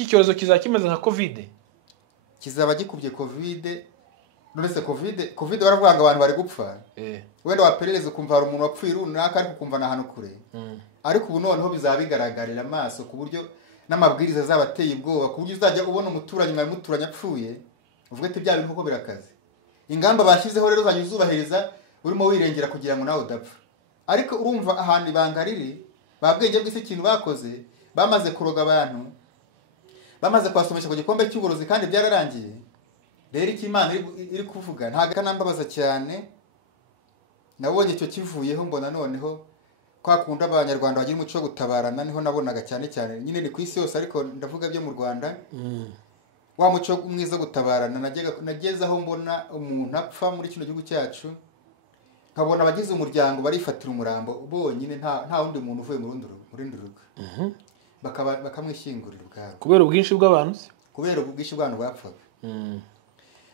iki cyorezo kizakimeze nka covid kizaba gikubye covid none se covid baravuga ngo abantu bari gupfa wenda waperereza ukumva hari umuntu wapfuye runaka ariko ukumva nahantu kure ariko ubu noneho bizaba bigaragarira amaso ku buryo n'amabwiriza zabateye ubwoba ku buryo uzajya ubona umuturanyi mwa muturanye apfuye uvuga ati bya bintu ko birakaze ingamba bashyizeho rero uzajya uzubahiriza urimo wirengera kugira ngo nawe udapfa ariko urumva ahantu ibangariri babwenge bw'isi ikintu bakoze bamaze kuroga abantu bamaze kwasomesha ku gikombe cy'uburozi kandi byararangiye rero iki Imana iri kuvuga ntago kanambabaza cyane nabonye cyo kivuyeho mbona noneho kwakunda abanyarwanda bagira umuco wo gutabarana niho nabonaga cyane cyane nyine ni ku isi yose ariko ndavuga byo mu Rwanda wa muco mwiza gutabarana nageze aho mbona umuntu apfa muri kino gihugu cyacu nkabona abagize umuryango barifatira umurambo bonyine nta wundi muntu uvuye mu rindi rugo bakamwishyingurira ubwabo kubera ubwinshi bw'abantu kubera ubwinshi bw'abantu bapfaga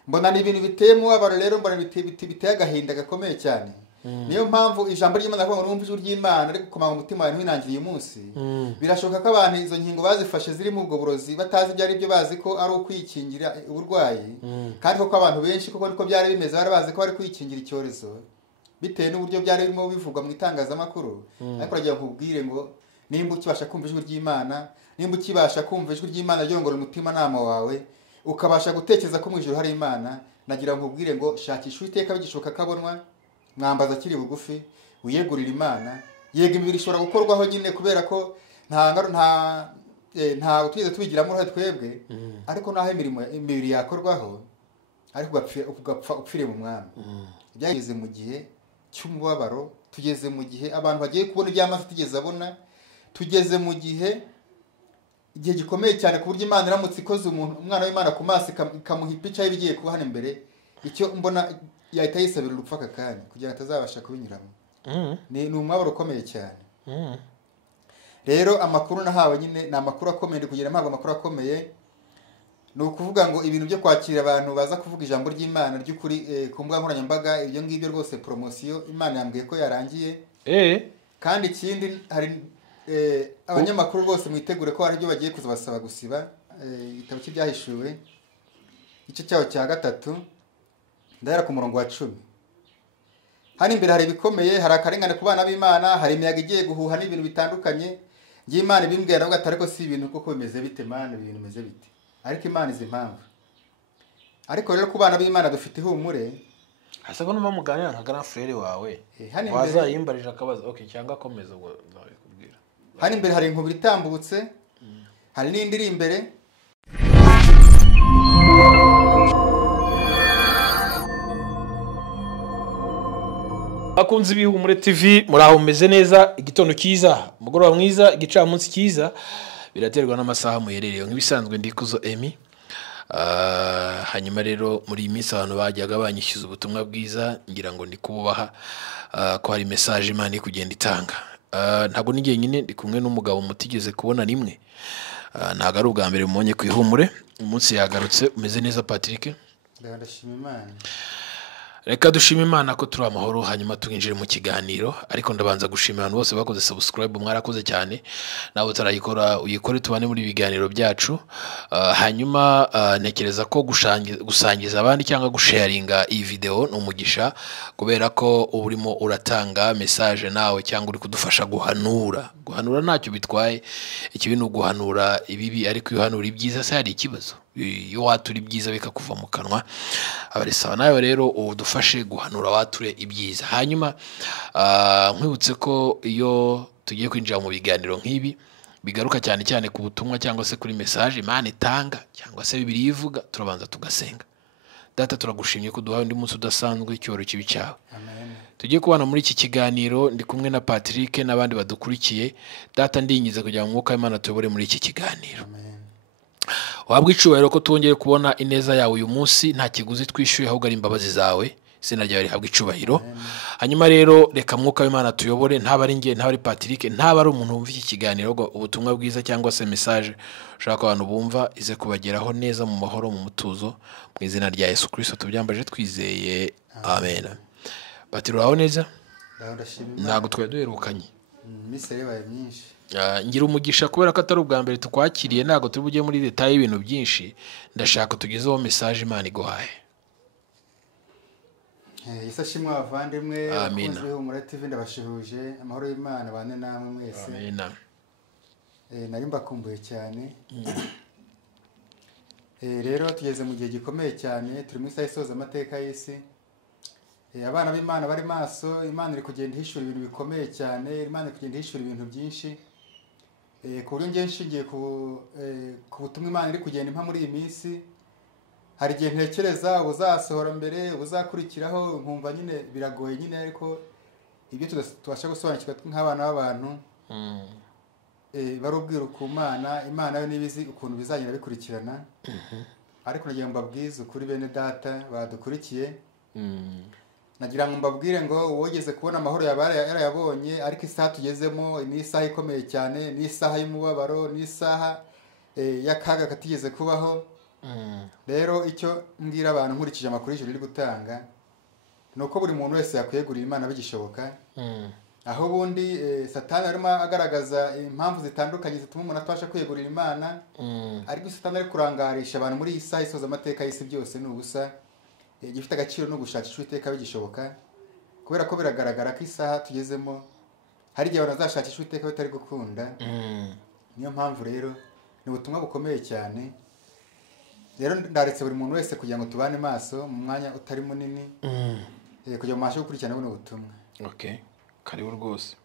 mbona ni ibintu biteye umubabaro rero mbona biteye agahinda gakomeye cyane niyo mpamvu ijambo ry'Imana avuga ngo numva ijwi ry'Imana ariko kumanga umutima wawe winangiriye umunsi birashoboka ko abantu izo nkingo bazifashe ziri mu ubwo burozi batazi ibyo ari byo bazi ko ari ukwikingira uburwayi kandi koko abantu benshi koko niko byari bimeze bari bazi ko bari kwikingira icyorezo bitewe n'uburyo byari birimo bivugwa mu itangazamakuru ariko uragira nkubwire ngo nimba ukibasha kumva ijwi ry'Imana nimba ukibasha kumva ijwi ry'Imana ryongora umutima nama wawe ukabasha gutekereza ko mu ijuru hari Imana nagira nkubwire ngo shakisha Uwiteka bigishoboka kabonwa mwambaza kiri bugufi wiyegurira Imana yega imibiri ishobora gukorwaho nyine kubera ko nta utwize tubigiramo uruhare twebwe ariko naho imibiri yakorwaho ariko ugapfa upfire mu mwami byageze mu gihe cy'umubabaro tugeze mu gihe abantu bagiye kubona ibyamaze tugeze abona tugeze mu gihe gikomeye cyane ku buryo Imana iramutse ikoze umwana w'Imana ku maso ikamuha ipica y'ibigiye kuba hano imbere icyo mbona yahita yisabira urupfu aka kanya kugira ngo atazabasha kubinyuramo ni umubabaro ukomeye cyane rero amakuru nahawe nyine ni amakuru akomeye ndi kugira mpamvu amakuru akomeye ni ukuvuga ngo ibintu byo kwakira abantu baza kuvuga ijambo ry'Imana ry'ukuri ku mbuga nkoranyambaga ibyo ngibyo rwose promosiyo Imana yambwiye ko yarangiye kandi ikindi hari abanyamakuru bose mwitegure ko hari ibyo bagiye kuzabasaba gusiba igitabo cy'ibyahishuwe igice cyaho cya 3 ndahera ku murongo wa 10 hano imbere hari ibikomeye hari akarengane ku bana b'Imana hari imiyaga igiye guhuha n'ibintu bitandukanye ngiye Imana ibimbwira ngo atari ko si ibintu koko bimeze bite Imana ibintu bimeze bite ariko Imana izi impamvu ariko rero ku bana b'Imana dufite ihumure hasaba no muganira nka grand frère wawe wazayimbarije akabazo cyangwa akomeza ubwo kubwira hano imbere hari inkubiri itambutse hari n'indi iri imbere Bakunzi b'Ihumure TV muraho meze neza igitondo cyiza umugoroba mwiza igicamunsi cyiza biraterwa n'amasaha muherereye nk'ibisanzwe ndikuzo Emi hanyuma rero muri iyi minsi abantu bajyaga banyishyuza ubutumwa bwiza ngira ngo ndi kububaha ko hari message Imana kugenda itanga ntago n'igihe nyine ndi kumwe n'umugabo mutigeze kubona rimwe ntago ari ubwa mbere mumonye ku Ihumure umunsi yagarutse umeze neza Patrick ndashima Imana reka dushima Imana ko turi amahoro hanyuma tuginjire mu kiganiro ariko ndabanza gushimira abantu bose bakoze subscribe mwarakoze cyane nawe utarayikora uyikore tubane muri biganiro byacu hanyuma nekereza ko gusangiza abandi cyangwa gusharinga iyi video n'umugisha kubera ko urimo uratanga message nawe cyangwa uri kudufasha guhanura ntacyo bitwaye ikibi no guhanura ibibi ariko yuhanura ibyiza se hari ikibazo iyo watura ibyiza bikakuva mu kanwa abarisaba nayo rero udufashe guhanura wature ibyiza hanyuma nkwibutse ko iyo tugiye kwinjira mu biganiro nk'ibi bigaruka cyane cyane ku butumwa cyangwa se kuri message Imana itanga cyangwa se Bibiliya ivuga turabanza tugasenga data turagushimye ko duhawe undi munsi udasanzwe icyoro kibi cyawe amen tugiye kubana muri iki kiganiro ndi kumwe na Patrick n'abandi badukurikiye data ndinyiza kugira ngo umwuka w'Imana tuyobore muri iki kiganiro amen wabwa icubahiro ko twongeye kubona ineza yawe uyu munsi nta kiguzi twishyuye ahubwo ari imbabazi zawe izina ryawe rihabwa icubahiro hanyuma rero reka mwuka w'Imana tuyobore ntaba ari ngiye ntaba ari Patrick ntaba ari umuntu wumva iki kiganiro ubutumwa bwiza cyangwa se message ushaka abantu bumva ize kubageraho neza mu mahoro mu mutuzo mu izina rya Yesu Kristo tubyambaje twizeye amen Patrick uraho neza ndashima ntago twe duherukanye misere baye myinshi ngira umugisha kubera ko atari ubwa mbere tukwakiriye, ntabwo turi bujye muri detaye y'ibintu byinshi. Ndashaka tugezeho message Imana iguhaye. Yesu ashimwe abavandimwe, Amina. abakunzi b'Ihumure TV ndabashihuje, amahoro y'Imana bane namwe mwese. Amen. Nari mbakumbuye cyane. Rero tugeze mu gihe gikomeye cyane, turi mu isaha isoza amateka y'isi. Abana b'Imana bari maso, Imana iri kugenda ihishura ibintu bikomeye cyane, Imana iri kugenda ihishura ibintu byinshi. Ku buryo ngiye nshingiye ku butumwa Imana iri kugenda impa muri iyi minsi, hari igihe ntekereza ubuzasohora mbere, ubuzakurikiraho, nkumva nyine biragoye nyine, ariko ibyo tubasha gusobanukirwa nk'abana b'abantu bari ubwiru ku Mana, Imana yo nibizi ukuntu bizagenda bikurikirana. Ariko nagira ngo mbabwize ukuri bene data badukurikiye, nagira ngo mbabwire ngo uwogeze kubona amahoro yarayabonye, ariko isaha tugezemo ni isaha ikomeye cyane, ni isaha y'umubabaro, ni isaha y'akaga katigeze kubaho. Rero icyo mbwira abantu nkurikije amakuru y'ijuru riri gutanga, ni uko buri muntu wese yakwegurira Imana bigishoboka. Aho ubundi Satani arimo agaragaza impamvu zitandukanye zituma umuntu atabasha kwegurira Imana, ariko Satani ari kurangarisha abantu muri iyi saha isoza amateka y'isi byose ni ubusa. Gifite agaciro no gushakisha Uwiteka bigishoboka, kubera ko biragaragara ko isaha tugezemo hari igihe abantu bazashakisha Uwiteka batari gukunda. Niyo mpamvu rero ni ubutumwa bukomeye cyane. Rero ndaretse buri muntu wese kugira ngo tubane maso mu mwanya utari munini, kugira ngo mubashe gukurikirana buno butumwa. Okay, karibu rwose.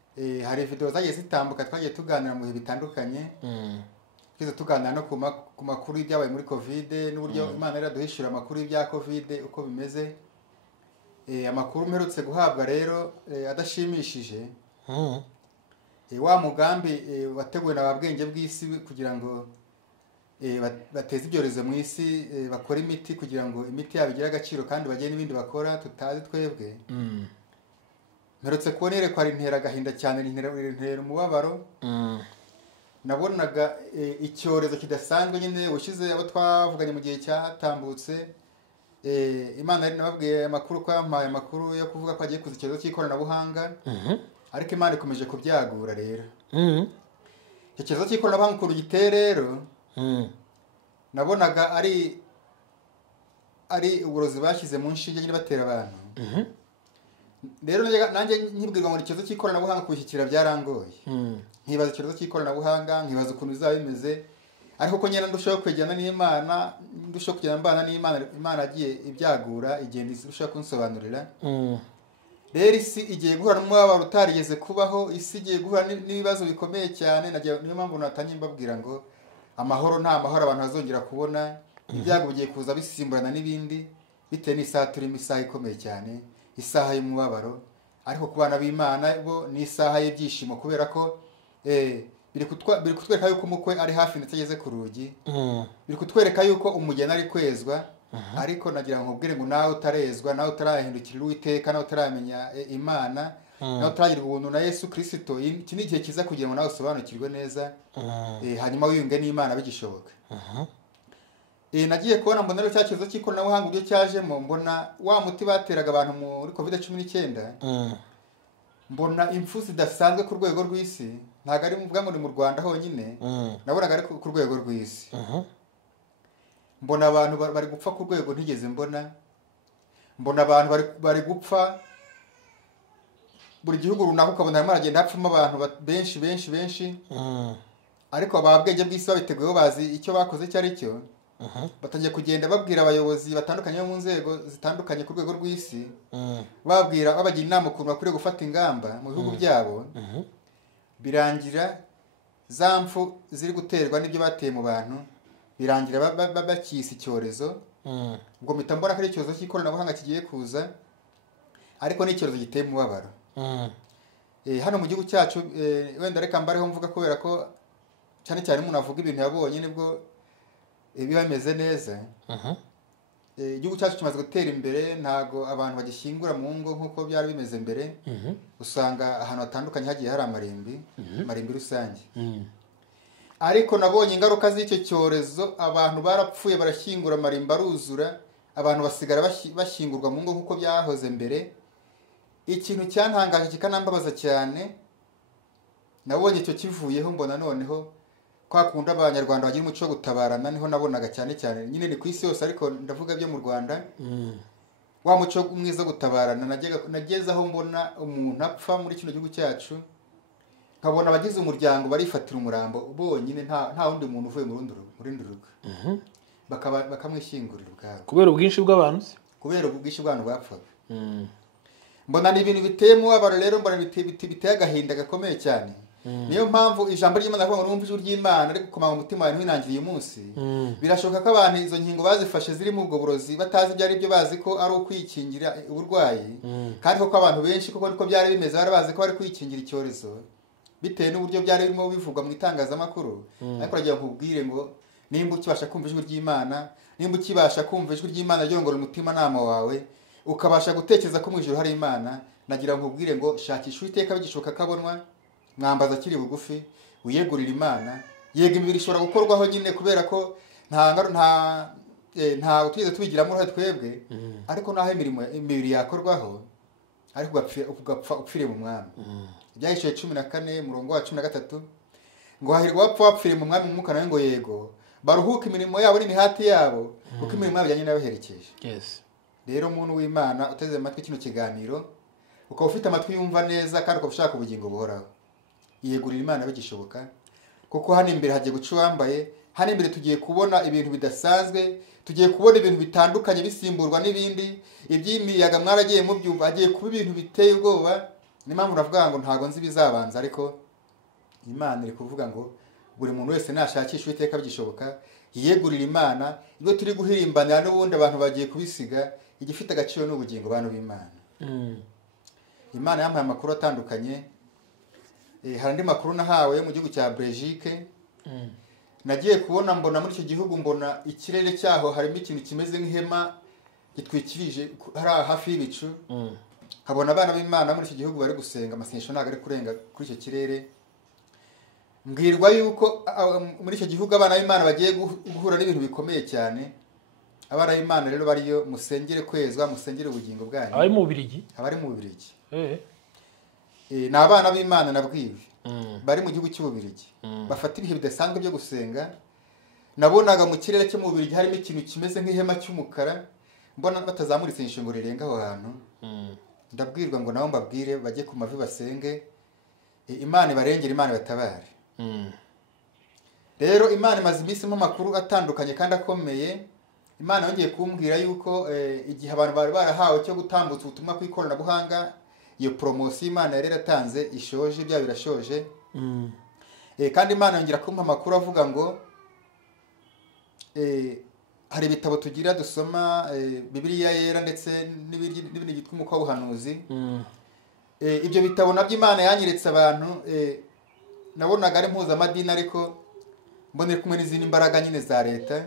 Hari video zagiye zitambuka, twagiye tuganira mu bihe bitandukanye. Twize tuganira no ku makuru y'ibyabaye muri Covid, n'uburyo Imana iraduhishura amakuru y'ibya Covid uko bimeze. Amakuru mperutse guhabwa rero adashimishije. Wa mugambi wateguwe na babwenge bw'isi kugira ngo bateze ibyorezo mu isi, bakora imiti kugira ngo imiti yabo igire agaciro kandi bagire n'ibindi bakora tutazi twebwe. Mperutse kubona yerekwa rintera agahinda cyane, rintera umubabaro. Nabonaga icyorezo kidasanzwe nyine ushize abo twavuganye mu gihe cyatambutse. Imana yari nababwiye amakuru ko yampaye amakuru yo kuvuga ko agiye kuza icyorezo cy'ikoranabuhanga, ariko Imana ikomeje kubyagura rero. Icyo cyorezo cy'ikoranabuhanga ukuntu giteye rero, nabonaga ari uburozi bashyize mu nshinge nyine batera abantu. Rero nanjye nkibwirwa ngo icyorezo cy'ikoranabuhanga kubishyikira byarangoye. Nkibaza icyorezo cy'ikoranabuhanga, nkibaza ukuntu bizaba bimeze, ariko ko nyine ndushaho kwegerana n'Imana, ndushaho kugenda mbana n'Imana, Imana agiye ibyagura, igenda irushaho kunsobanurira. Rero isi igiye guhura n'umubabaro utarigeze kubaho, isi igiye guhura n'ibibazo bikomeye cyane. Niyo mpamvu natangiye mbabwira ngo amahoro nta mahoro abantu bazongera kubona, ibyago bigiye kuza bisimburana n'ibindi, bitewe n'isaha turimo, isaha ikomeye cyane, isaha y'umubabaro. Ariko ku bana b'Imana bo ni isaha y'ibyishimo, kubera ko biri kutwereka yuko umukwe ari hafi ndetse ageze ku rugi. Biri kutwereka yuko umugeni ari kwezwa. Ariko nagira ngo nkubwire ngo nawe utarezwa, nawe utarahindukirira Uwiteka, nawe utaramenya Imana, nawe utaragira ubuntu na Yesu Kristo, iki ni igihe kiza kugira ngo nawe usobanukirwe neza, hanyuma wiyunge n'Imana bigishoboka. Nagiye kubona mbona rero cya cyorezo cy'ikoranabuhanga uburyo cyajemo, mbona wa muti bateraga abantu muri Covid-19, mbona impfu zidasanzwe ku rwego rw'isi. Ntabwo ari mvuga ngo ni mu Rwanda honyine, nabonaga ari ku rwego rw'isi. Mbona abantu bari gupfa ku rwego ntigeze mbona. Mbona abantu bari gupfa buri gihugu runaka, ukabona harimo haragenda hapfamo abantu benshi. Ariko ababwenge bw'isi babiteguyeho, bazi icyo bakoze icyo ari cyo. Batangiye kugenda babwira abayobozi batandukanye bo mu nzego zitandukanye ku rwego rw'isi, bagira inama ukuntu bakwiriye gufata ingamba mu bihugu byabo. Birangira za mfu ziri guterwa n'ibyo bateye mu bantu, birangira bakiyisa icyorezo. Ubwo mpita mbona ko ari icyorezo cy'ikoranabuhanga kigiye kuza, ariko ni icyorezo giteye umubabaro. Hano mu gihugu cyacu, wenda reka mbareho mvuga, kubera ko cyane cyane umuntu avuga ibintu yabonye nibwo biba bimeze neza. Igihugu cyacu kimaze gutera imbere, ntago abantu bagishyingura mu ngo nk'uko byari bimeze mbere. Usanga ahantu hatandukanye hagiye hari amarimbi rusange. Ariko nabonye ingaruka z'icyo cyorezo, abantu barapfuye barashyingura, amarimbi aruzura, abantu basigara bashyingurwa mu ngo nk'uko byahoze mbere. Ikintu cyantangaje kikanambabaza cyane, nabonye icyo kivuyeho mbona noneho kwa kundi abanyarwanda bagira umuco wo gutabarana niho nabonaga cyane cyane nyine ni ku isi yose ariko ndavuga byo mu Rwanda wa muco mwiza wo gutabarana nageze aho mbona umuntu apfa muri kino gihugu cyacu nkabona abagize umuryango barifatira umurambo bonyine nta wundi muntu uvuye mu rundi rugo bakamwishyingurira ubwabo kubera ubwinshi bw'abantu kubera ubwinshi bw'abantu bapfaga mbona ni ibintu biteye umubabaro rero mbona biteye agahinda gakomeye cyane niyo mpamvu ijambo ry'Imana avuga ngo numva ijwi ry'Imana ariko komanga umutima wawe ntiwinangire uyu munsi birashoboka ko abantu izo nkingo bazifashe ziri mu ubwo burozi batazi ibyo ari byo bazi ko ari ukwikingira uburwayi kandi koko abantu benshi koko niko byari bimeze bari bazi ko bari kwikingira icyorezo bitewe n'uburyo byari birimo bivugwa mu itangazamakuru ariko uragira nkubwire ngo nimba ukibasha kumva ijwi ry'Imana nimba ukibasha kumva ijwi ry'Imana ryongora umutima nama wawe ukabasha gutekereza ko mu ijuru hari Imana nagira nkubwire ngo shakisha Uwiteka bigishoboka kabonwa mwambaza akiri bugufi wiyegurira Imana yega imibiri ishobora gukorwaho nyine kubera ko nta twize tubigiramo uruhare twebwe ariko naho imibiri yakorwaho ariko ugapfa upfire mu mwami Ibyahishuwe 14 murongo wa 13 ngo hahirwa wapfa wapfire mu mwami mu mwuka nawe ngo yego baruhuka imirimo yabo n'imihati yabo kuko imirimo yabo bijyanye n'abaherekeje rero muntu w'Imana uteze amatwi kino kiganiro ukaba ufite amatwi yumva neza kandi ukaba ushaka ubugingo buhoraho yegurira Imana bigishoboka kuko hano imbere hagiye guca uwambaye hano imbere tugiye kubona ibintu bidasanzwe tugiye kubona ibintu bitandukanye bisimburwa n'ibindi iby'imiyaga mwaragiye mu byumva hagiye kuba ibintu biteye ubwoba n'impamvu navuga ngo ntago nzi bizabanza ariko Imana iri kuvuga ngo buri muntu wese nashakisha Uwiteka bigishoboka yiyegurira Imana ibyo turi guhirimbanira n'ubundi abantu bagiye kubisiga igifite agaciro n'ubugingo bantu b'Imana Imana yampaye amakuru atandukanye hari andi makuru nahawe yo mu gihugu cya Belgique nagiye kubona mbona muri icyo gihugu mbona ikirere cyaho harimo ikintu kimeze nk'ihema gitwikirije hafi y'ibicu nkabona abana b'Imana muri icyo gihugu bari gusenga amasengesho ntabwo ari kurenga kuri icyo kirere mbwirwa yuko muri icyo gihugu abana b'Imana bagiye guhura n'ibintu bikomeye cyane abana b'Imana rero bariyo musengere kwezwa musengere ubugingo bwanyu abari mu Bubiligi ni abana b'Imana nabwiwe bari mu gihugu cy'Ububiligi bafata ibihe bidasanzwe byo gusenga nabonaga mu kirere cyo mu Bubiligi harimo ikintu kimeze nk'ihema cy'umukara mbona batazamuritse inshingo rirenga aho hantu ndabwirwa ngo nabo mbabwire bajye ku mavi basenge Imana ibarengere Imana batabare rero Imana imaze iminsi mu makuru atandukanye kandi akomeye Imana yongeye kumbwira yuko igihe abantu bari barahawe cyo gutambutsa ubutumwa ku ikoranabuhanga iyo promotion Imana yari yaratanze ishoje bya birashoje kandi Imana yongera kumpa amakuru avuga ngo hari ibitabo tugira dusoma Bibiliya yera ndetse n'ibindi byitwa umwuka w'ubuhanuzi ibyo bitabo nabyo Imana yanyeretse abantu nabonaga ari mpuzamadini ariko mbonera kumwe n'izindi mbaraga nyine za leta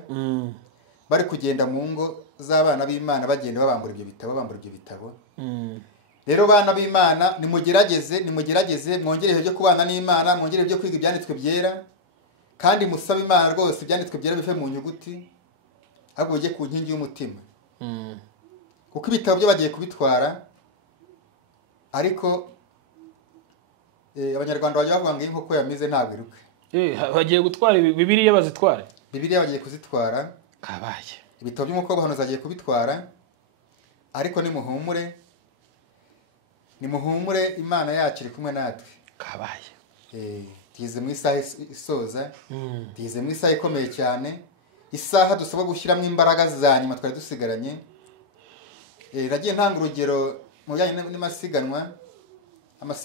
bari kugenda mu ngo z'abana b'Imana bagenda babambura ibyo bitabo rero bana b'Imana nimugerageze mwongereho byo kubana n'Imana mwongereho byo kwiga ibyanditswe byera kandi musabe Imana rwose ibyanditswe byera bive mu nyuguti ahubwo ujye ku nkingi y'umutima kuko ibitabo byo bagiye kubitwara ariko abanyarwanda bajya bavuga ngo inkoko yamize ntabwo iruka bagiye gutwara Bibiliya bazitware Bibiliya bagiye kuzitwara kabaye ibitabo by'umwuka w'ubuhanuzi bagiye kubitwara ariko nimuhumure Imana yacu iri kumwe natwe kabaye tugeze mu isaha isoza tugeze mu isaha ikomeye cyane isaha dusabwa gushyiramo imbaraga za nyuma twari dusigaranye nagiye ntanga urugero mu bijyanye n'amasiganwa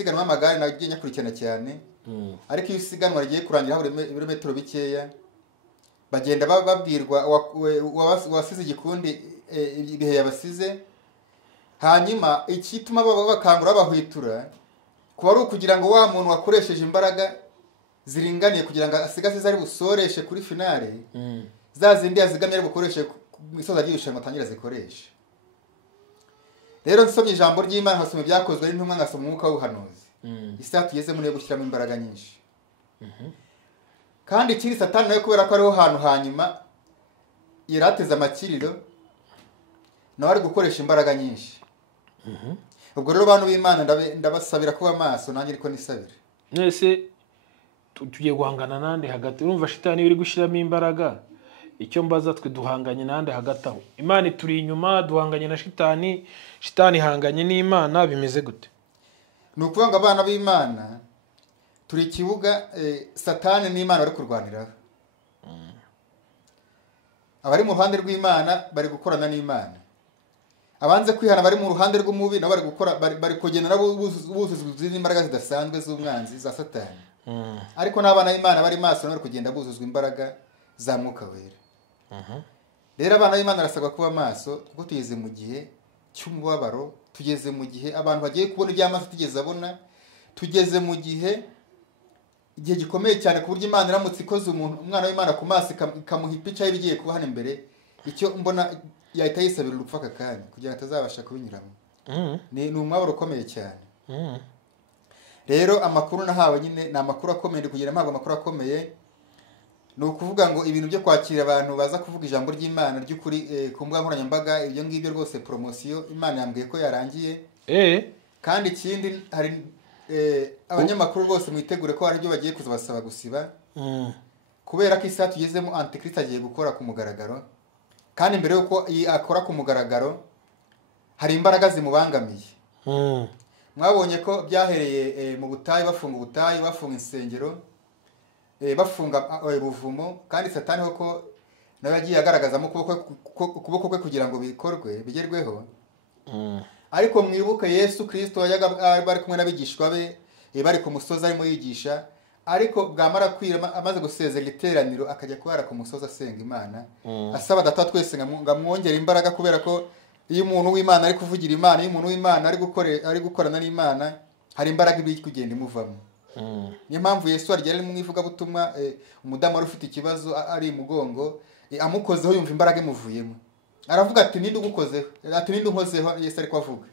y'amagare nagiye nyakurikirana cyane ariko iyo isiganwa rigiye kurangira habura ibirometero bikeya bagenda babwirwa uwasize igikundi ibihe yabasize hanyuma ikituma bakangura bahwitura kuba ari ukugira ngo wa muntu wakoresheje imbaraga ziringaniye kugira ngo asigaze ari busoreshe kuri finale za zindi yazigamye ari bukoreshe mu isoza ry'irushanwa atangira zikoresha rero nsomye ijambo ry'Imana nkasoma ibyakozwe n'intumwa ngasoma umwuka w'ubuhanuzi isaha tugezemo niyo gushyiramo imbaraga nyinshi kandi ikiri Satani nawe kubera ko ariho hantu hanyuma yarateze amakiriro nawe ari gukoresha imbaraga nyinshi ubwo rero bantu b'Imana ndabasabira kuba maso nanjye ariko nisabira mwese tugiye guhangana nande hagati, urumva shitani iri gushyiramo imbaraga. Icyo mbaza twe duhanganye nande hagati aho, Imana ituri inyuma, duhanganye na shitani, shitani ihanganye n'Imana, bimeze gute? ni ukuvuga ngo abana b'Imana turi ikibuga Satani n'Imana bari kurwaniraho. Abari mu ruhande rw'Imana bari gukorana n'Imana, abanze kwihana bari mu ruhande rw'umubi nabo bari gukora, bari kugenda nabo buzuzwa imbaraga zidasanzwe z'umwanzi za Satani. Ariko n'abana b'Imana bari maso nabo bari kugenda buzuzwa imbaraga za Mwuka Wera. Rero abana b'Imana barasabwa kuba maso, kuko tugeze mu gihe cy'umubabaro, tugeze mu gihe abantu bagiye kubona iby'amaso tugeze abona, tugeze mu gihe gikomeye cyane ku buryo Imana iramutse ikoze umwana w'Imana ku maso ikamuha ipica y'ibigiye kuba hano imbere, icyo mbona yahita yisabira urupfu aka kanya kugira ngo atazabasha kubinyuramo. Ni umubabaro ukomeye cyane. Rero amakuru nahawe nyine ni amakuru akomeye, ndi kugira mpabwa amakuru akomeye. Ni ukuvuga ngo ibintu byo kwakira abantu baza kuvuga ijambo ry'Imana ry'ukuri ku mbuga nkoranyambaga, ibyo ngibyo rwose promosiyo Imana yambwiye ko yarangiye. Kandi ikindi hari abanyamakuru bose mwitegure ko hari ibyo bagiye kuzabasaba gusiba, kubera ko isaha tugezemo Antikristo agiye gukora ku mugaragaro, kandi mbere yuko akora ku mugaragaro hari imbaraga zimubangamiye. Mwabonye ko byahereye mu butayu, bafunga ubutayu, bafunga insengero, bafunga ubuvumo, kandi Satani ko nawe yagiye agaragazamo ukuboko kwe kugira ngo bikorwe bigerweho. Ariko mwibuke Yesu Kristo yajaga bari kumwe n'abigishwa be, bari ku musozi arimo yigisha, ariko bwamara kwira amaze gusezera iteraniro akajya kwara ku musozi asenga Imana, asaba Data twese ngamwongera imbaraga, kubera ko iyo umuntu w'Imana ari kuvugira Imana, iyo umuntu w'Imana ari gukorana n'Imana, hari imbaraga ibiri kugenda imuvamo. Niyo mpamvu Yesu arigera mu ivugabutumwa, umudamu wari ufite ikibazo ari imugongo, amukozeho yumva imbaraga imuvuyemo, aravuga ati ninde ugukozeho, ati ninde unkozeho. Yesu ariko avuga,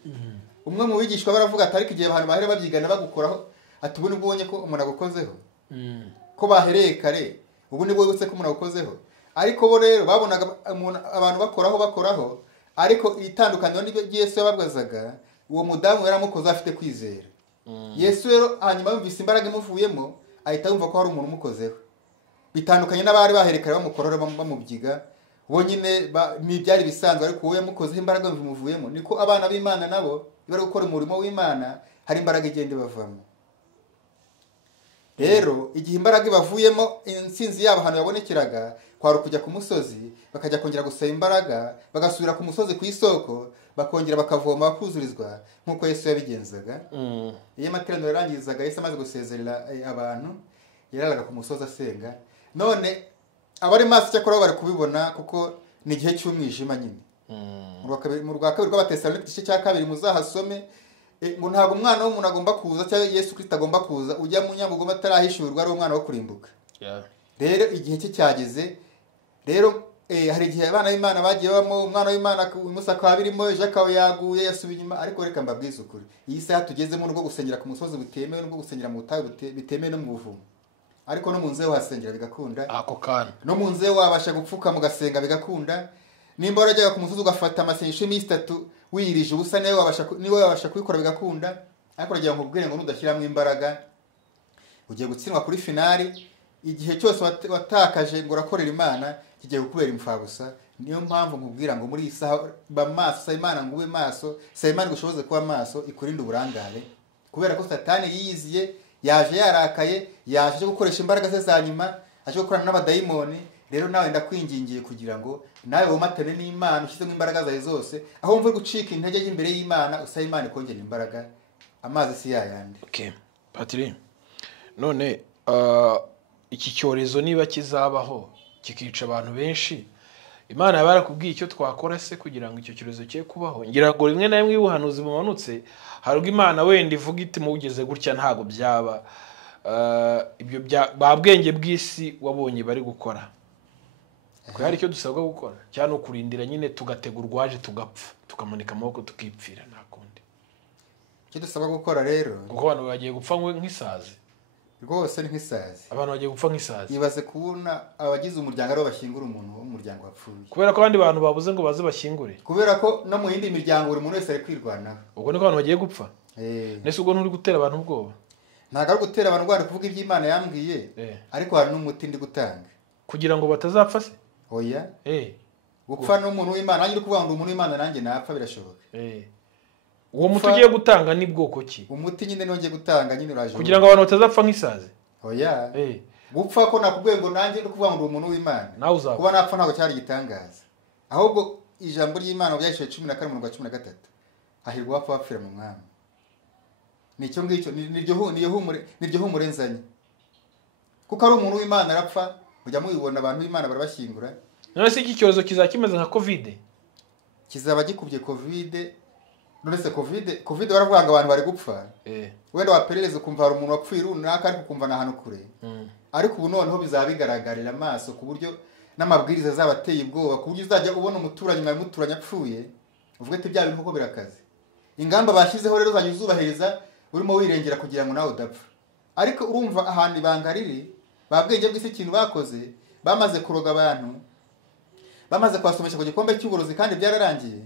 umwe mu bigishwa baravuga ati ariko igihe abantu bahera babyigana bagukoraho, ati ubu nibwo ubonye ko umuntu agukozeho, ko bahereye kare, ubu nibwo wibutse ko umuntu agukozeho. Ariko bo rero babonaga abantu bakoraho, ariko itandukaniro n'ibyo Yesu yababwazaga, uwo mudamu yaramukoze afite kwizera. Yesu rero hanyuma yumvise imbaraga imuvuyemo, ahita yumva ko hari umuntu umukozeho, bitandukanye n'abari baherekare bamukorora bamubyiga, bo nyine n'ibyari bisanzwe, ariko wowe yamukozeho imbaraga bimuvuyemo. Niko abana b'Imana nabo bari gukora umurimo w'Imana, hari imbaraga igenda ibavamo. Rero igihe imbaraga ibavuyemo, insinzi yabo ahantu yabonekeraga kwari kujya ku musozi, bakajya kongera gusaba imbaraga, bagasubira ku musozi ku isoko, bakongera bakavoma bakuzurizwa nk'uko Yesu yabigenzaga. Iyo amateraniro yarangizaga, Yesu amaze gusezerera abantu, yararaga ku musozi asenga. None abari maso cyakora bari kubibona, kuko ni igihe cy'umwijima nyine. Mu rwa kabiri rw'Abatesalonike igice cya 2 muzahasome, ngo ntabwo umwana w'umuntu agomba kuza, cyangwa Yesu Kristo agomba kuza ujya mu nyamugoma atarahishurwa, ari umwana wo kurimbuka. Rero igihe cye cyageze. Rero hari igihe abana b'Imana bagiye babamo, umwana w'Imana Musa akaba birimo, Jacques yaguye yasubiye inyuma. Ariko reka mbabwize ukuri, iyi saha tugezemo n'ubwo gusengera ku musozi bitemewe, n'ubwo gusengera mu butayu bitemewe, no mu buvumo, ariko no mu nzu uhasengera bigakunda. Ako kana no mu nzu wabasha gupfuka mugasenga bigakunda. Nimba warajyaga ku musozi ugafata amasengesho y'iminsi 3 wirije ubusa, niwe wabasha kubikora bigakunda. Ariko uragira ngo ubwire ngo nudashyiramo imbaraga ugiye gutsindwa kuri finali. Igihe cyose watakaje ngo urakorera Imana kigiye kukubera imfabusa. Niyo mpamvu nkubwira ngo muri iyi saha ba maso, sa Imana ngo ube maso, sa Imana gushoboze kuba maso, ikurinde uburangare, kubera ko Satani yiyiziye, yaje yarakaye, yaje gukoresha imbaraga ze za nyuma, aje gukorana n'abadayimoni. Rero nawe ndakwingingiye kugira ngo nawe womatane n'Imana, ushyizemo imbaraga zawe zose, aho mvuye gucika intege imbere y'Imana, usaba Imana ikongera imbaraga. Amazi si yayandi. Okay, Patiri, none iki cyorezo niba kizabaho kikica abantu benshi, Imana yabarakubwiye icyo twakora se kugira ngo icyo cyorezo cye kubaho? Ngira ngo rimwe na rimwe y'ubuhanuzi bumanutse, hari ubwo Imana wenda ivuga iti mugeze gutya ntago byaba. Ibyo babwenge bw'isi wabonye bari gukora, ko hari icyo dusabwa gukora, cyane ukurindira nyine tugategura urwaje tugapfa, tukamanika amaboko tukipfira, nta kundi. Icyo dusabwa gukora rero, kuko abantu bagiye gupfa nk'isazi, rwose ni nk'isazi. Abantu bagiye gupfa nk'isazi. Ibaze kubona abagize umuryango ari bashyingura umuntu w'umuryango wapfuye, kubera ko abandi bantu babuze ngo baze bashyingure, kubera ko no mu yindi miryango buri muntu wese ari kwirwanaho. Ubwo niko abantu bagiye gupfa. Nese ubwo nturi gutera abantu ubwoba? ntabwo ari gutera abantu rwanda kuvuga iby'Imana yambwiye ariko hari n'umuti ndi gutanga kugira ngo batazapfa se oya gupfa n'umuntu w'Imana nanjye uri kuvuga ngo umuntu w'Imana nanjye napfa birashoboka uwo muti ugiye gutanga ni bwoko ki umuti nyine nongeye gutanga nyine uraje kugira ngo abantu batazapfa nk'isazi oya gupfa ko nakubwiye ngo nanjye uri kuvuga ngo umuntu w'Imana kuba napfa ntabwo cyari gitangaza ahubwo ijambo ry'Imana byahishije 14:13 hahirwa abapfa bapfira mu mwami nicyo ngicyo niryo humure nzanye kuko ari umuntu w'Imana arapfa mujya mubibona abantu b'Imana barabashyingura none se iki cyorezo kizakimeze nka covid kizaba gikubye covid none se covid baravuga ngo abantu bari gupfa wenda waperereza ukumva hari umuntu wapfuye runaka ariko ukumva n'ahantu kure ariko ubu noneho bizaba bigaragarira amaso ku buryo n'amabwiriza zabateye ubwoba ku buryo uzajya ubona umuturanyi mwawe muturanye apfuye uvuga ati bya bintu koko birakaze ingamba bashyizeho rero uzajya uzubahiriza urimo wirengera kugira ngo nawe udapfa ariko urumva ahantu ibanga riri babwenge bw'isi ikintu bakoze bamaze kuroga abantu bamaze kwasomesha ku gikombe cy'uburozi kandi byararangiye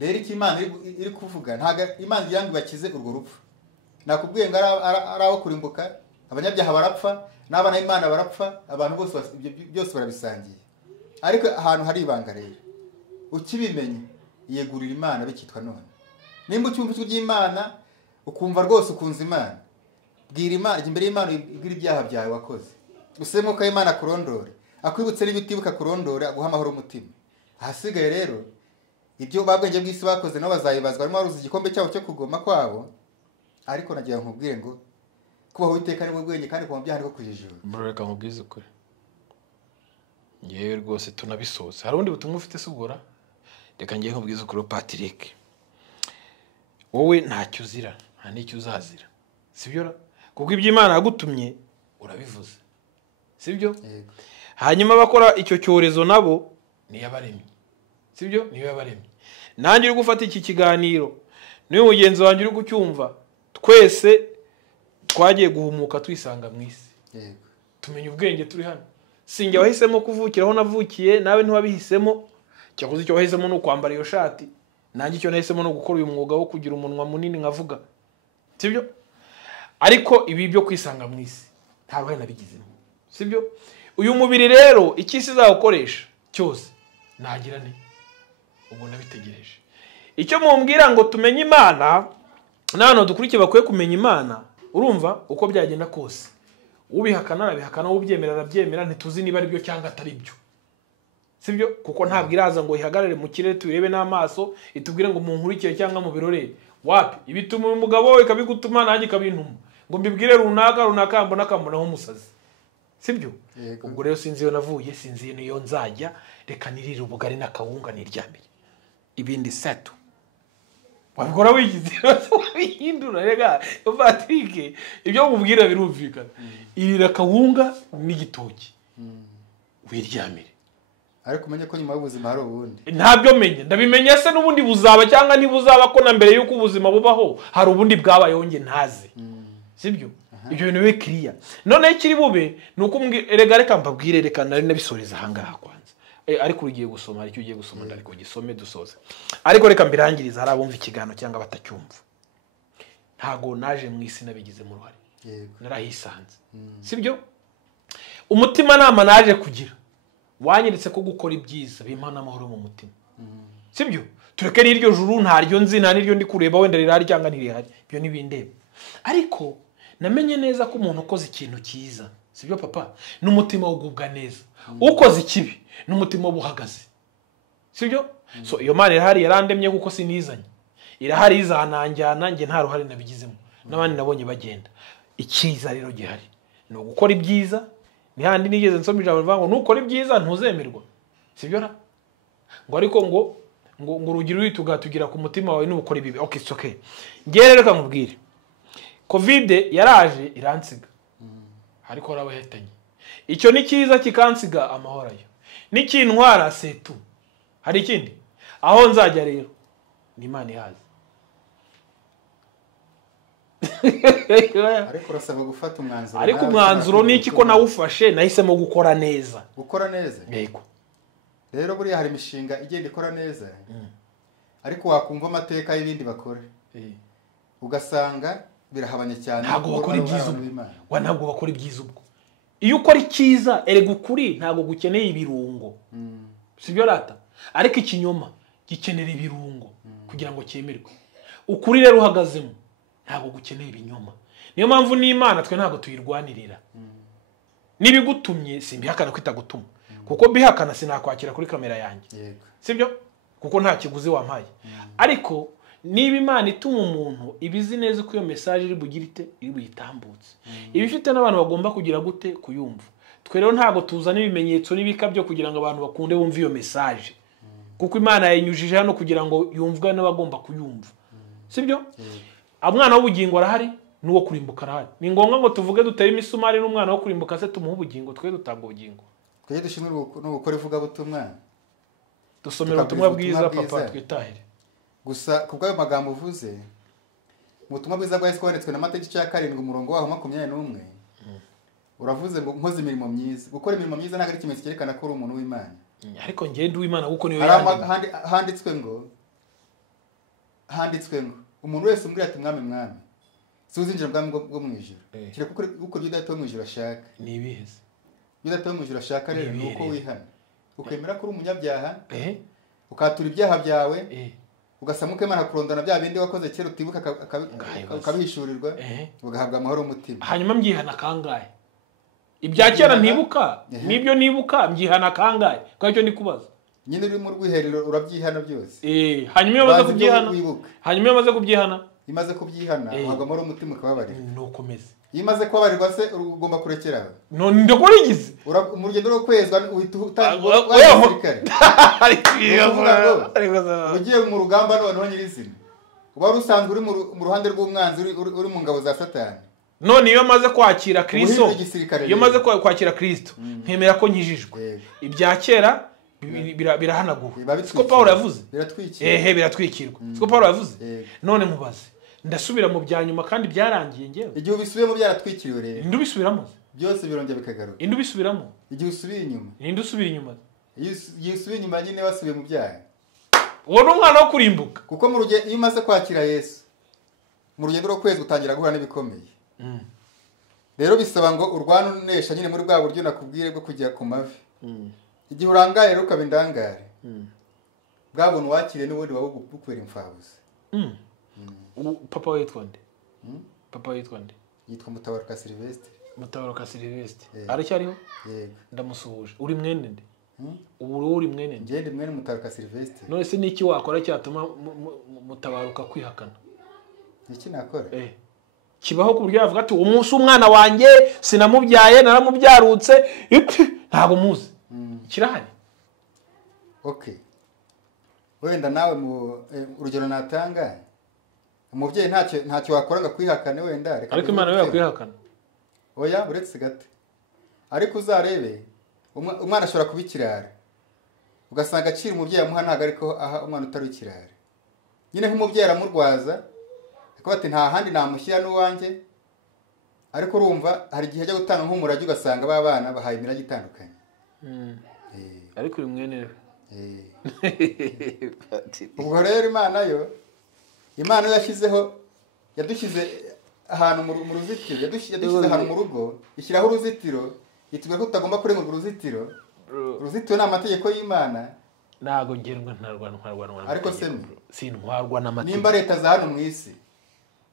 rero iki Imana iri kuvuga ntago Imana igira ngo ibakize urwo rupfu nakubwiye ngo ari aho kurimbuka abanyabyaha barapfa n'abana b'Imana barapfa abantu bose byose barabisangiye ariko ahantu hari ibanga rero ukibimenye yegurira Imana bikitwa none nimba ucyumva ijwi ry'Imana ukumva rwose ukunze Imana bwira Imana imbere y'Imana ibwira ibyaha byawe wakoze useme ko Imana kurondore akwibutse n'ibitibuka kurondora guha amahoro umutima ahasigaye rero ibyo babwenge bw'isi bakoze nabo bazayibazwa arimo baruzi igikombe cyabo cyo kugoma kwabo ariko nagiye nkubwire ngo kubaho Uwiteka ni bwo bwenge kandi kuba byaha niko kujijura reka nkubwize ukuri yewe rwose tunabisoza hari ubundi butumwa ufite sugura reka ngiye nkubwize ukuri Patrick wowe ntacyo uzira nta n'icyo uzazira sibyo kuko iby'Imana yagutumye urabivuze sibyo hanyuma bakora icyo cyorezo nabo ni yabaremye sibyo niyo yabaremye nanjye uri gufata iki kiganiro niyo mugenzi wanjye uri gucyumva twese twagiye guhumuka twisanga mu isi tumenye ubwenge turi hano sinjye wahisemo kuvukira aho navukiye nawe ntiwabihisemo cyakoze icyo wahisemo no kwambara iyo shati nanjye icyo nahisemo no gukora uyu mwuga wo kugira umunwa munini nkavuga sibyo ariko ibi byo kwisanga mu isi nta ruhare nabigizemo sibyo uyu mubiri rero ikisi izawukoresha cyose nagira ne ubu nabitegereje icyo mumbwira ngo tumenye Imana nano dukurikiye bakwiye kumenya Imana urumva uko byagenda kose ubihakana arabihakana ubyemera arabyemera ntituzi niba ari byo cyangwa atari byo sibyo kuko ntabwo iraza ngo ihagarare mu kirere turebe n'amaso itubwire ngo munkurikire cyangwa mu birore wapi ibituma umugabo we kabigutuma nanjye kabintuma ngo mbibwire runaka mbona akambonaho umusazi sibyo ubwo rero sinzi iyo navuye sinzi niyo nzajya reka nirire ubugari n'akawunga niryamire ibindi seto wabikora wigize wihindura rega Patrick ibyo mubwira birumvikana irira akawunga n'igitoki wiryamire ariko umenye ko nyuma y'ubuzima hari ubundi ntabyo menye ndabimenya se n'ubundi buzaba cyangwa ntibuzaba ko na mbere y'uko ubuzima bubaho hari ubundi bwabayeho nge ntazi sibyo ibyo bintu bibe clear none ikiri bube nuko erega reka mbabwire reka nari nabisoreza ahangaha kwanza ariko ugiye gusoma ariko ugiye gusoma ndariko gisome dusoze ariko reka mbirangiriza hari abumva ikigano cyangwa batacyumva ntago naje mu isi nabigize mu ruhare narahisanze sibyo umutima nama naje kugira wanyeretse ko gukora ibyiza bimana amahoro mu mutima sibyo tureke n'iryo juru ntaryo nzi nta n'iryo ndi kureba wenda rirari cyangwa ntirihari byo nibindeba ariko namenye neza ko umuntu ukoze ikintu cyiza sibyo papa n'umutima ugubwa neza ukoze ikibi n'umutima buhagaze sibyo so iyo Mana irahari yarandemye kuko sinizanye irahari izananjyana nge nta ruhare nabigizemo n'abandi nabonye bagenda icyiza rero gihari no gukora ibyiza ni handi nigeze nsoma ijambo rivuga ngo nukora ibyiza ntuzemerwa sibyo na ngo ariko ngo urugiro rwitugatugira ku mutima wawe n'ubukora ibibi okay it's okay ngere reka nkubwire covid yaraje iransiga ariko arabahetanye icyo ni cyiza kikansiga amahoro ayo n'ikintwara setu hari ikindi aho nzajya rero ni Imana ihaze ariko urasabwa gufata umwanzuro ariko umwanzuro ni iki ko nawufashe nahisemo gukora neza yego rero buriya hari imishinga igenda ikora neza ariko wakumva amateka y'ibindi bakora ugasanga birahabanye cyane ntabwo bakora ibyiza ubwo ntabwo bakora ibyiza ubwo iyo ukora icyiza erega ukuri ntabwo gukeneye ibirungo sibyo rata ariko ikinyoma gikenera ibirungo kugira ngo cyemerwe ukuri rero uhagazemo ntabwo gukeneye ibinyoma niyo mpamvu n'Imana twe ntabwo tuyirwanirira nibigutumye simbihakana kwitagutuma kuko bihakana sinakwakira kuri kamera yanjye sibyo kuko nta kiguzi wampaye ariko niba Imana ituma umuntu ibizi neza ko iyo message iri bugirite iri buyitambutse ibifite n'abantu bagomba kugira gute kuyumva twe rero ntago tuzana ibimenyetso n'ibikabyo kugira ngo abantu bakunde bumve iyo message kuko Imana yayinyujije hano kugira ngo yumvwe n'abagomba kuyumva sibyo umwana w'ubugingo arahari nuwo kurimbuka arahari ni ngombwa ngo tuvuge dutere imisumari n'umwana wo kurimbuka se tumuha ubugingo twe dutanga ubugingo twe dushimira no gukora ivuga butumwa dusomera ubutumwa bwiza papa twitahire gusa kubwo magambo uvuze mu butumwa bwiza bwa Yesu kwanditswe na Mateyo 7 umurongo waho 21 uravuze ngo nkoze imirimo myiza gukora imirimo myiza ntabwo ari ikimenyetso cyerekana ko uri umuntu w'Imana ariko ngende w'Imana kuko niyo handitswe ngo umuntu wese umbwira ati mwami suzinjira bwami bwo mu ijuru kire kuko Yuda mu ijuru ashaka ni ibiheze Yuda mu ijuru ashaka rero nuko wihana ukemera ko uri umunyabyaha ukatura ibyaha byawe ugasamuka Imana kurondana bya bindi wakoze kera utibuka akabihishurirwa ugahabwa amahoro umutima hanyuma mbyihana kangahe ibya kera ntibuka nibyo nibuka mbyihana kangahe kwa cyo ndikubaza nyine uri mu rwiherero urabyihana byose hanyuma iyo maze kubyihana imaze kubyihana uhabwa amahoro umutima ukababarira nukomeze imaze kubabarirwa se ugomba kurekera none ndakurigize mu rugendo rwo kwezwa uhita utangwa ugiye mu rugamba noneho nyirizina uba rusanzwe uri mu ruhande rw'umwanzi uri mu ngabo za Satani none iyo maze kwakira Kristo iyo maze kwakira Kristo nkemera ko nkijijwe ibya kera birahanaguwe siko Paulo yavuze biratwikirwa siko Paulo yavuze none mubaze ndasubira mu byanyuma kandi byarangiye ngewe igihe ubisubiyemo byaratwikiriwe rero indi ubisubiramo byose birongera bikagaruka indi ubisubiramo igihe usubiye inyuma indi usubira inyuma igihe usubiye inyuma nyine wasubiye mu byaha uwo ni umwana wo kurimbuka kuko mu rugendo iyo umaze kwakira Yesu mu rugendo rwo kwezi utangira guhura n'ibikomeye rero bisaba ngo urwane unesha nyine muri bwa buryo nakubwire bwo kujya ku mavi igihe urangaye rero ukaba indangare bwa buntu wakiriye n'ubundi waba bukwera imfabusa papa witwa nde papa witwa nde yitwa Mutabaruka Sylvestre aracyariho yego ndamusuhuje uri mwene nde ubu uri mwene nde ngende mwene Mutabaruka Sylvestre none se niki wakora cyatuma Mutabaruka kwihakana niki nakora kibaho ku buryo yavuga ati umunsi umwana wanjye sinamubyaye naramubyarutse ntabwo muzi kirahari okay wenda nawe mu urugero natanga umubyeyi ntacyo wakora ngo kwihakane wenda ariko Imana yo yakwihakana oya uretse gato ariko uzarebe umwana ashobora kubikirara ugasanga akiri umubyeyi amuha ntago ariko aha umwana utari ikirara nyine nk'umubyeyi aramurwaza akaba ati nta handi namushyira n'uwanjye ariko urumva hari igihe ajya gutanga nk'umurage ugasanga ba bana bahaye imirage itandukanye ariko uri mwene ubwo rero Imana yashyizeho yadushyize ahantu mu ruzitiro yadushyize ahantu mu rugo ishyiraho uruzitiro itubwira ko tutagomba kurenga uruzitiro ni amategeko y'Imana ntago ngerwa ntarwana ariko se sintwarwa n'amategeko nimba leta za hano mu isi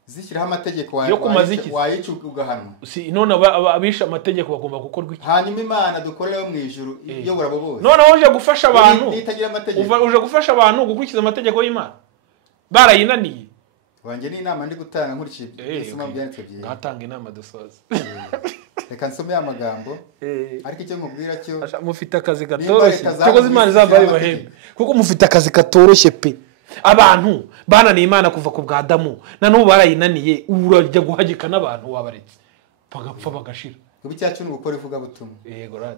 zishyiraho amategeko wayica ugahanwa none abisha amategeko bagomba gukorwa iki hanyuma Imana dukorera mu ijuru iyobora abo bose none uje gufasha abantu uje gufasha abantu gukurikiza amategeko y'Imana barayinaniye wanjye ni inama ndi gutanga nkurikije isoma byanditswe byiza ngatanga inama dusoza reka nsome ya magambo ariko icyo nkubwira cyo mufite akazi katoroshye cyo Imana izambare bahembe kuko mufite akazi katoroshye pe abantu bananiye Imana kuva ku bwa Adamu na n'ubu barayinaniye urajya guhagika n'abantu wabaretse bagapfa bagashira ubu cyacu ni gukora ivuga butumwa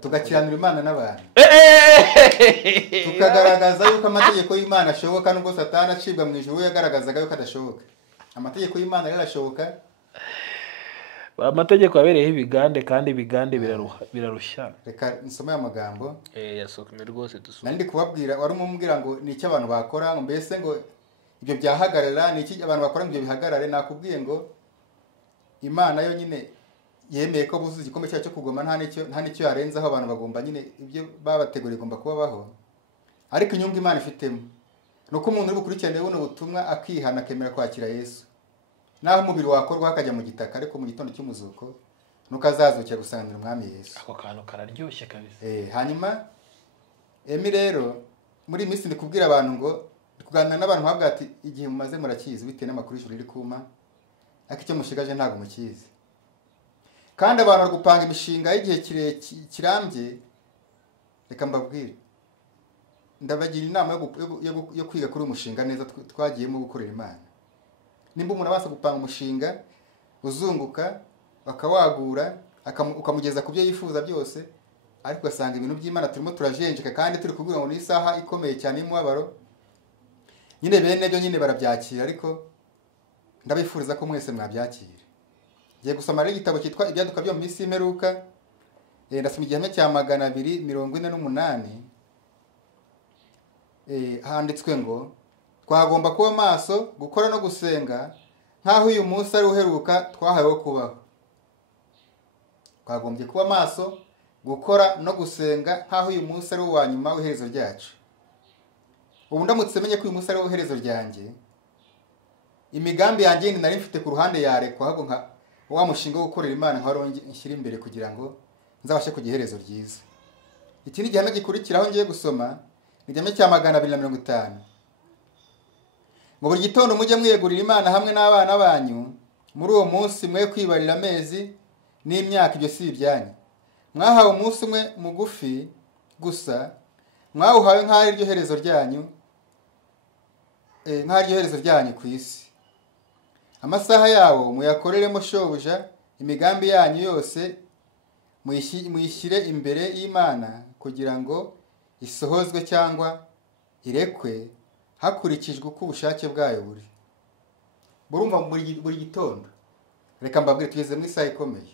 tugakiranira Imana n'abantu tukagaragaza yuko amategeko y'Imana ashoboka nubwo Satani acibwa mu ijuru yagaragazaga yuko adashoboka amategeko y'Imana rero ashoboka amategeko yabereyeho ibigande kandi ibigande birarushya reka nsome amagambo yasokome rwose dusoma nandi kubabwira wari umumbwira ngo ni iki abantu bakora ngo mbese ngo ibyo byahagarara ni iki abantu bakora ngo ibyo bihagarare nakubwiye ngo imana yo nyine yemeye ko buzuza igikombe cyayo cyo kugoma nta n'icyo yarenzaho, abantu bagomba nyine ibyo babateguriye igomba kubabaho. Ariko inyungu imana ifitemo ni uko umuntu uri bukurikirane buno butumwa akihana akemera kwakira Yesu, naho umubiri wakorwa akajya mu gitaka, ariko mu gitondo cy'umuzuko nuko azazukira gusanganira umwami Yesu. ako kantu kararyoshye kabisa. Hanyuma emi rero muri iyi minsi ndi kubwira abantu ngo ndi kuganira n'abantu nkabwira ati igihe mumaze murakizi bitewe n'amakuru y'ijuru riri kuma, ariko icyo mushigaje ntabwo mukizi. Kandi abantu bari gupanga imishinga y'igihe kirambye. Reka mbabwire, ndabagira inama yo kwiga kuri umushinga neza twagiyemo gukorera Imana. Nimba umuntu abasha gupanga umushinga uzunguka bakawagura ukamugeza ku byo yifuza byose, ariko ugasanga ibintu by'Imana turimo turajenjeka kandi turi kubwira ngo ni isaha ikomeye cyane y'umubabaro, nyine bene byo nyine barabyakira, ariko ndabifuriza ko mwese mwabyakira. Ngiye gusoma rero igitabo cyitwa Ibyaduka byo mu minsi y'imperuka, ndasoma igihame cya 248. Handitswe ngo twagomba kuba maso, gukora no gusenga nkaho uyu munsi ari uheruka twahaweho kubaho. Twagombye kuba maso, gukora no gusenga nkaho uyu munsi ari uwa nyuma w'iherezo ryacu. Ubu ndamutse menye ko uyu munsi ari uherezo ryanjye, imigambi yanjye nari mfite ku ruhande yarekwa, ahubwo nka wa mushinga wo gukorera Imana nkaronge nshyira imbere kugira ngo nzabashe kugira iherezo ryiza. Iki ni igihame gikurikiraho ngiye gusoma, ni igihame cya 250. Ngo buri gitondo mujye mwiyegurira Imana hamwe n'abana banyu, muri uwo munsi mwe kwibarira amezi n'imyaka, ibyo si ibyanyu. Mwahawe umunsi umwe mugufi gusa, mwawuhawe nk'aho ari ryo herezo ryanyu, ku isi. Amasaha yawo muyakoreremo shobuja, imigambi yanyu yose muyishyire imbere y'Imana kugira ngo isohozwe cyangwa irekwe hakurikijwe uko ubushake bwayo buri. Burumva buri gitondo. Reka mbabwire tugeze mu isaha ikomeye.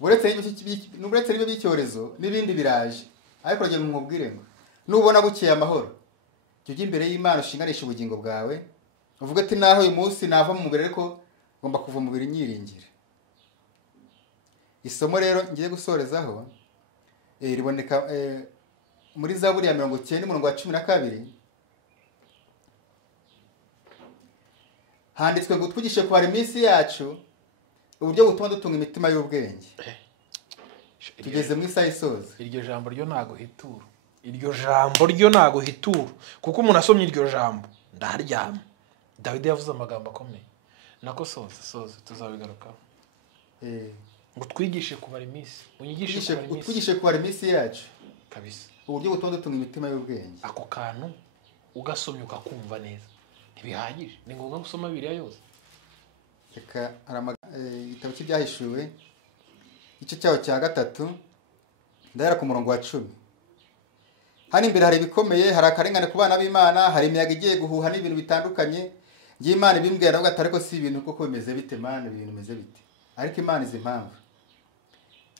Buretse n'ibyo by'icyorezo n'ibindi biraje, ariko rege nkubwire ngo nubona bukeye amahoro, jya ujya imbere y'Imana ushinganisha ubugingo bwawe, uvuga ati naho uyu munsi nava mu mubiri ariko ngomba kuva mu mubiri nyiringira. Isomo rero ngiye gusorezaho riboneka muri Zaburi ya 90:12. Handitswe ngo twigishe kubara iminsi yacu, uburyo butuma dutunga imitima y'ubwenge. Tugeze mu isaha isoza. Iryo jambo ryo ntago hitura, kuko umuntu asomye iryo jambo ndaharyama. Dawidi yavuze amagambo akomeye. Nako soza tuzabigarukaho. Ngo twigishe kubara iminsi, twigishe kubara iminsi yacu kabisa, uburyo butuma dutunga imitima y'ubwenge. Ako kantu ugasomye ukakumva neza ntibihagije, ni ngombwa gusoma Bibiliya yose. Reka igitabo cy'Ibyahishuwe igice cyaho cya 3 ndahera ku murongo wa 10. Hano imbere hari ibikomeye, hari akarengane ku bana b'Imana, hari imiyaga igiye guhuha n'ibintu bitandukanye. Ngiye Imana ibimbwira ngo atari ko si ibintu kuko bimeze bite Mana, ibintu bimeze bite, ariko Imana izi impamvu.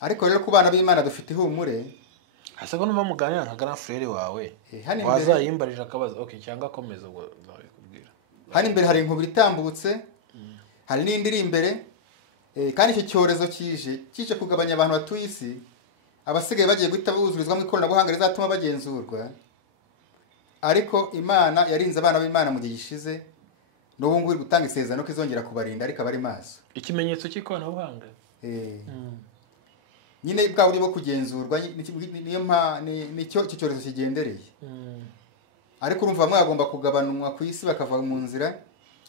Ariko rero ku bana b'Imana dufite ihumure. Hasa ko numva muganira nka grand frère wawe, wazayimbarije akabazo cyangwa akomeza ubwo nzabikubwira. Hano imbere hari inkubiri itambutse, hari n'indi iri imbere, kandi icyo cyorezo kije kugabanya abantu batuye isi, abasigaye bagiye guhita buzurizwa mu ikoranabuhanga rizatuma bagenzurwa. Ariko Imana yarinze abana b'Imana mu gihe gishize, n'ubu ngubu gutanga isezerano ko izongera kubarinda, ariko abari maso. Ikimenyetso cy'ikoranabuhanga nyine bwa buryo bwo kugenzurwa, nicyo cyorezo kigendereye. Ariko urumva bamwe bagomba kugabanwa ku isi bakava mu nzira,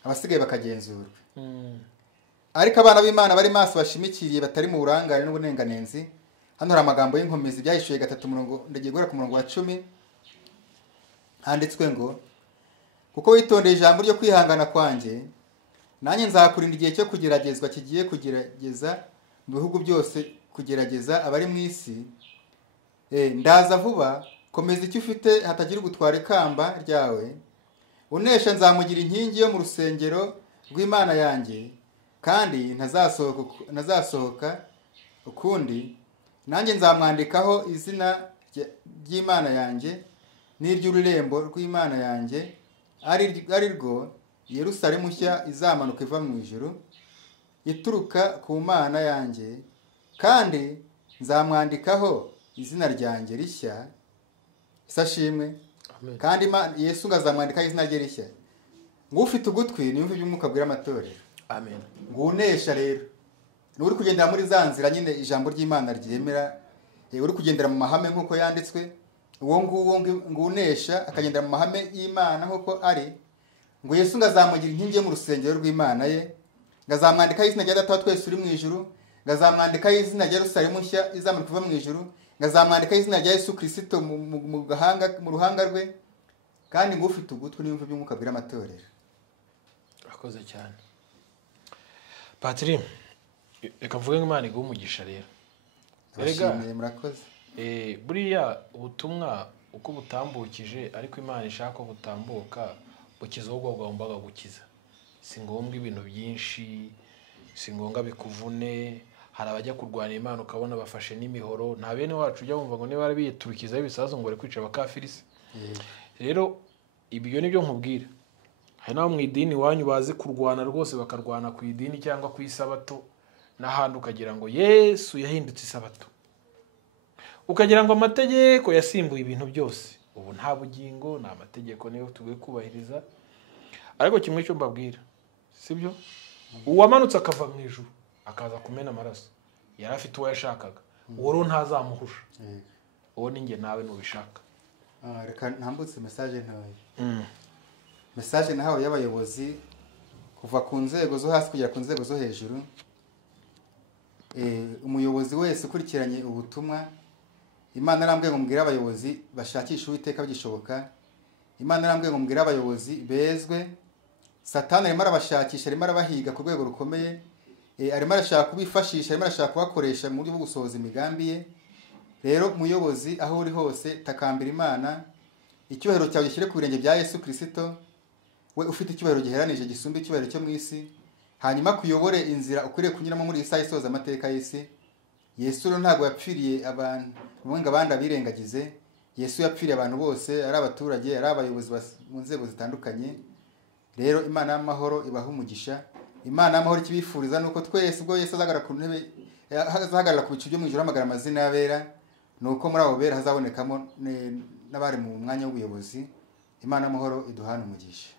abasigaye bakagenzurwa. Ariko abana b'Imana bari maso bashimikiriye, batari mu burangare n'ubunenganenzi. Hano hari amagambo y'inkomezi, Ibyahishuwe 3 ndagiye guhera ku murongo wa 10. Handitswe ngo kuko witondeye ijambo ryo kwihangana kwanjye, nanjye nzakurinda igihe cyo kugeragezwa kigiye kugerageza mu bihugu byose, kugerageza abari mu isi. Ndaza vuba, komeza icyo ufite hatagira ugutwara ikamba ryawe. Unesha nzamugira inkingi yo mu rusengero rw'Imana yanjye, kandi ntazasohoka ukundi. Nanjye nzamwandikaho izina ry'Imana yanjye n'iry'ururembo rw'Imana yanjye, ari rwo Yerusalemu nshya izamanuka iva mu ijuru, ituruka ku Mana yanjye, kandi nzamwandikaho izina ryanjye rishya. Isashimwe. Amen. Kandi Yesu ngazamwandikaho izina rye rishya. Ngo ufite ugutwi niyumve iby'umwuka abwira amatorero. Amen. Ngo unesha rero, ni uri kugendera muri za nzira nyine ijambo ry'Imana ryemera, uri kugendera mu mahame nk'uko yanditswe, uwo nguwo ngo unesha akagendera mu mahame y'Imana nk'uko ari, ngo Yesu ngazamugira inkingi yo mu rusengero rw'Imana ye, ngazamwandikaho izina rya Data wa twese uri mu ijuru, ngazamwandikaho izina rya Yerusalemu nshya izamuka kuva mu ijuru, ngazamwandikaho izina rya Yesu Kristo mu ruhanga rwe. Kandi ngo ufite ugutwi niyumve iby'umwuka abwira amatorero. Akoze cyane Patri, reka mvuge ngo Imana iguhe umugisha rero. Abashimiye, murakoze. Buriya ubutumwa uko butambukije ariko Imana ishaka ko butambuka bukiza ubwo bwagombaga gukiza. Si ngombwa ibintu byinshi, si ngombwa bikuvune. Hari abajya kurwana Imana ukabona bafashe n'imihoro, nta bene wacu ujya wumva ngo niba bari biyiturukizaho ibisasu ngo bari kwica abakafirisi. Rero ibyo nibyo nkubwira. Hari n'abo mu idini wanyu bazi kurwana rwose, bakarwana ku idini cyangwa ku isabato, n'ahandi ukagira ngo Yesu yahindutse isabato, ukagira ngo amategeko yasimbuye ibintu byose. Ubu nta bugingo, nta mategeko niyo tugiye kubahiriza. Ariko kimwe cyo mbabwira, sibyo? Uwamanutse akava mu ijuru akaza kumena amaraso, yari afite uwo yashakaga. Uwo rero ntazamuhusha. Uwo ni njye nawe nubishaka. Reka ntambutse message ntoya. Message nahawe y'abayobozi kuva ku nzego zo hasi kugera ku nzego zo hejuru. Umuyobozi wese ukurikiranye ubutumwa, Imana arambwiye ngo mbwire abayobozi bashakisha Uwiteka bigishoboka. Imana arambwiye ngo mbwire abayobozi bezwe. Satani arimo arabashakisha, arimo arabahiga ku rwego rukomeye. Arimo arashaka kubifashisha, arimo arashaka kubakoresha mu buryo bwo gusohoza imigambi ye. Rero muyobozi aho uri hose takambira Imana, icyubahiro cyawe gishyire ku birenge bya Yesu Kristo. We ufite icyubahiro giheranije gisumba icyubahiro cyo mu isi, hanyuma kuyobore inzira ukwiriye kunyuramo muri Isaha isoza amateka y'isi. Yesu rero ntabwo yapfiriye abantu ngo abandi abirengagize. Yesu yapfiriye abantu bose, ari abaturage, ari abayobozi mu nzego zitandukanye. Rero Imana y'amahoro ibaha umugisha. Imana y'amahoro ikibifuriza nuko twese ubwo Yesu azahagarara ku ntebe, azahagarara ku bicu byo mu ijuru hamagara amazina y'abera, nuko muri abo bera hazabonekamo n'abari mu mwanya w'ubuyobozi. Imana y'amahoro iduhane umugisha.